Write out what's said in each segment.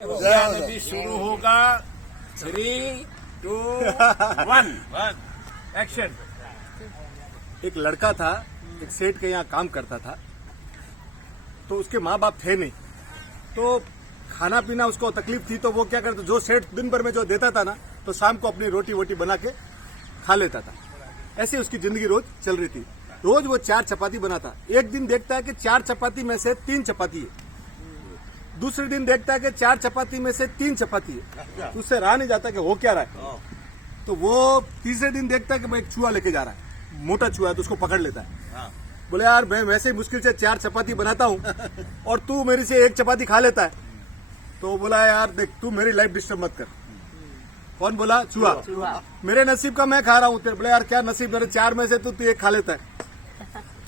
अभी शुरू होगा 3, 2, 1 एक्शन। एक लड़का था, एक सेठ के यहाँ काम करता था। तो उसके माँ बाप थे नहीं, तो खाना पीना उसको तकलीफ थी। तो वो क्या करता, जो सेठ दिन भर में जो देता था ना, तो शाम को अपनी रोटी वोटी बना के खा लेता था। ऐसे उसकी जिंदगी रोज चल रही थी। रोज वो 4 चपाती बनाता। एक दिन देखता है कि 4 चपाती में से 3 चपाती है। दूसरे दिन देखता है कि 4 चपाती में से 3 चपाती है। तो उससे रहा नहीं जाता कि हो क्या रहा है। तो वो तीसरे दिन देखता है कि मैं एक चूहा लेके जा रहा है, मोटा चूहा है, तो उसको पकड़ लेता है। बोले यार मैं वैसे ही मुश्किल से 4 चपाती बनाता हूँ और तू मेरी से 1 चपाती खा लेता है। तो बोला यार देख, तू मेरी लाइफ डिस्टर्ब मत कर। कौन बोला? चूहा। मेरे नसीब का मैं खा रहा हूँ। बोले यार क्या नसीब, मेरे 4 में से तू 1 खा लेता है।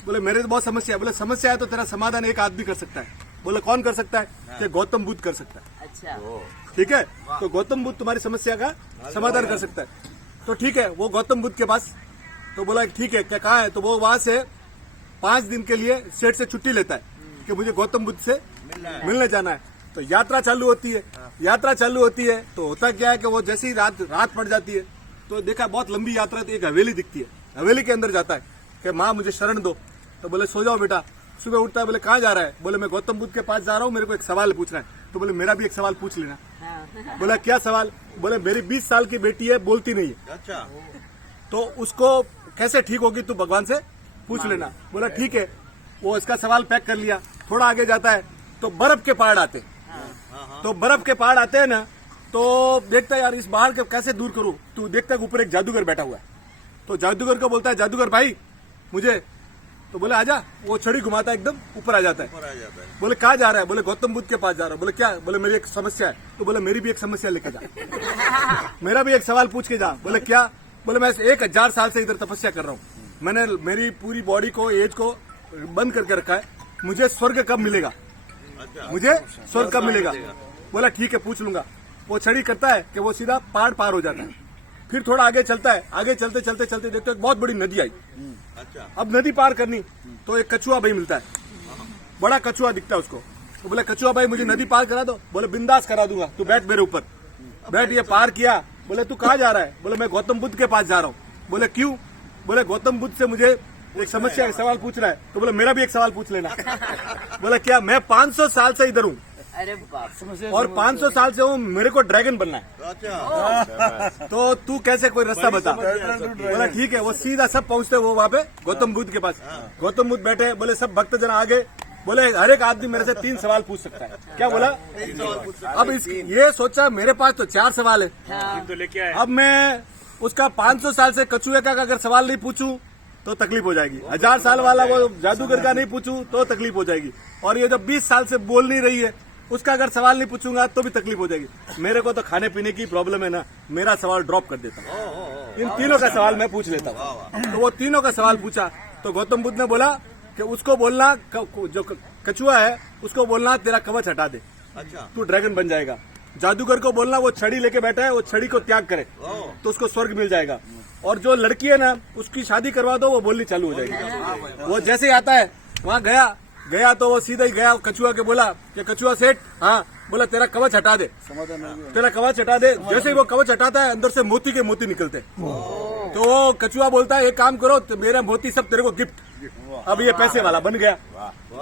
बोले मेरे तो बहुत समस्या है। बोले समस्या है तो तेरा समाधान एक आदमी कर सकता है। बोले कौन कर सकता है? कि गौतम बुद्ध कर सकता है। अच्छा, ठीक है, तो गौतम बुद्ध तुम्हारी समस्या का समाधान कर सकता है। तो ठीक है, वो गौतम बुद्ध के पास, तो बोला ठीक है, क्या कहाँ है? तो वो वहां से 5 दिन के लिए सेठ से छुट्टी लेता है कि मुझे गौतम बुद्ध से मिलने जाना है। तो यात्रा चालू होती है। यात्रा चालू होती है तो होता क्या है कि वो जैसे ही रात पड़ जाती है, तो देखा बहुत लंबी यात्रा, तो एक हवेली दिखती है। हवेली के अंदर जाता है कि माँ मुझे शरण दो। तो बोले सो जाओ बेटा। सुबह उठता है, बोले कहाँ जा रहा है? बोले मैं गौतम बुद्ध के पास जा रहा हूँ, मेरे को एक सवाल पूछना है। तो बोले मेरा भी एक सवाल पूछ लेना। बोला क्या सवाल? बोले मेरी 20 साल की बेटी है, बोलती नहीं है। अच्छा, तो उसको कैसे ठीक होगी, तू भगवान से पूछ लेना। बोला ठीक है। वो इसका सवाल पैक कर लिया। थोड़ा आगे जाता है तो बर्फ के पहाड़ आते। तो बर्फ के पहाड़ आते हैं ना, तो देखता है यार इस पहाड़ को कैसे दूर करूं। तो देखता है ऊपर एक जादूगर बैठा हुआ है। तो जादूगर को बोलता है, जादूगर भाई मुझे। तो बोले आजा। वो छड़ी घुमाता है, एकदम ऊपर आ जाता है। बोले कहाँ जा रहा है? बोले गौतम बुद्ध के पास जा रहा है। बोले क्या? बोले मेरी एक समस्या है। तो बोले मेरी भी एक समस्या लेके जा, मेरा भी एक सवाल पूछ के जा। बोले क्या? बोले मैं 1000 साल से इधर तपस्या कर रहा हूँ। मैंने मेरी पूरी बॉडी को, एज को बंद करके रखा है। मुझे स्वर्ग कब मिलेगा? मुझे स्वर्ग कब मिलेगा? बोला ठीक है, पूछ लूंगा। वो छड़ी करता है कि वो सीधा पहाड़ पार हो जाता है। फिर थोड़ा आगे चलता है। आगे चलते चलते चलते देखते एक बहुत बड़ी नदी आई। अब नदी पार करनी, तो एक कछुआ भाई मिलता है। बड़ा कछुआ दिखता है उसको। तो बोले कछुआ भाई मुझे नदी पार करा दो। बोले बिंदास करा दूंगा, तू बैठ मेरे ऊपर बैठ। ये पार किया। बोले तू कहाँ जा रहा है? बोले मैं गौतम बुद्ध के पास जा रहा हूँ। बोले क्यों? बोले गौतम बुद्ध से मुझे एक समस्या का सवाल पूछ रहा है। तो बोले मेरा भी एक सवाल पूछ लेना। बोले क्या? मैं 500 साल से इधर हूँ। अरे बाप, और 500 साल से हूँ, मेरे को ड्रैगन बनना है। तो तू कैसे, कोई रास्ता बता। बोला ठीक है। वो सीधा सब पहुंचते वो वहाँ पे गौतम बुद्ध के पास। गौतम बुद्ध बैठे। बोले सब भक्तजन आगे। बोले हर एक आदमी मेरे से 3 सवाल पूछ सकता है। क्या बोला? अब ये सोचा मेरे पास तो 4 सवाल है। अब मैं उसका 500 साल से कछुए का अगर सवाल नहीं पूछूं तो तकलीफ हो जाएगी। 1000 साल वाला वो जादूगर का नहीं पूछूं तो तकलीफ हो जाएगी। और ये जो 20 साल से बोल नहीं रही है, उसका अगर सवाल नहीं पूछूंगा तो भी तकलीफ हो जाएगी। मेरे को तो खाने पीने की प्रॉब्लम है ना, मेरा सवाल ड्रॉप कर देता हूँ। इन तीनों का सवाल मैं पूछ लेता हूँ। तो वो तीनों का सवाल पूछा। तो गौतम बुद्ध ने बोला कि उसको बोलना, जो कछुआ है उसको बोलना तेरा कवच हटा दे, तू ड्रैगन बन जाएगा। जादूगर को बोलना वो छड़ी लेके बैठा है, वो छड़ी को त्याग करे तो उसको स्वर्ग मिल जाएगा। और जो लड़की है ना, उसकी शादी करवा दो, वो बोलनी चालू हो जाएगी। वो जैसे ही आता है वहाँ गया तो वो सीधा ही गया कछुआ के बोला कि कछुआ सेठ, हाँ। बोला तेरा कवच हटा दे, तेरा कवच हटा दे। जैसे ही वो कवच हटाता है, अंदर से मोती के मोती निकलते। तो वो कछुआ बोलता है एक काम करो, तो मेरा मोती सब तेरे को गिफ्ट। अब ये पैसे वाला बन गया।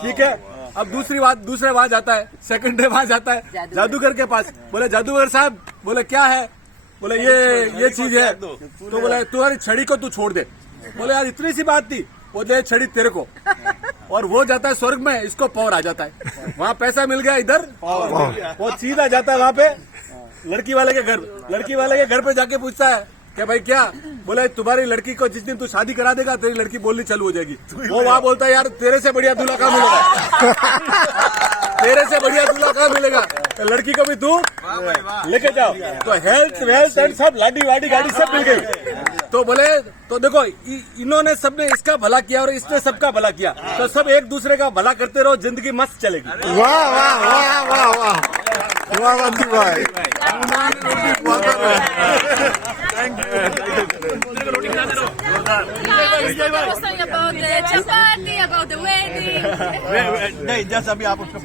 ठीक है। अब दूसरे वहां जाता है, सेकंड डे वहां जाता है जादूगर के पास। बोले जादूगर साहब, बोले क्या है? बोले ये चीज है। तो बोले तुम्हारी छड़ी को तू छोड़ दे। बोले यार इतनी सी बात थी। वो दे छड़ी तेरे को। और वो जाता है स्वर्ग में, इसको पावर आ जाता है। वहाँ पैसा मिल गया, इधर वो सीधा जाता है वहाँ पे लड़की वाले के घर। लड़की वाले के घर पे जाके पूछता है क्या भाई क्या? बोले तुम्हारी लड़की को जिस दिन तू शादी करा देगा, तेरी लड़की बोलनी चालू हो जाएगी। वो वहाँ बोलता है यार तेरे से बढ़िया दूल्हा कहाँ मिलेगा? तेरे से बढ़िया दूल्हा कहाँ मिलेगा? तो लड़की को भी तू लेके जाओ। तो हेल्थ वेल्थ एंड सब लाडी वाडी गाड़ी सब मिल गई। तो बोले तो देखो इन्होंने सबने इसका भला किया और इसने सबका भला किया, तो सब एक दूसरे का भला करते रहो, जिंदगी मस्त चलेगी। वाह वाह वाह वाह वाह वाह वंदू भाई, About the chapati, about the wedding. नहीं जैसा अभी आप उसको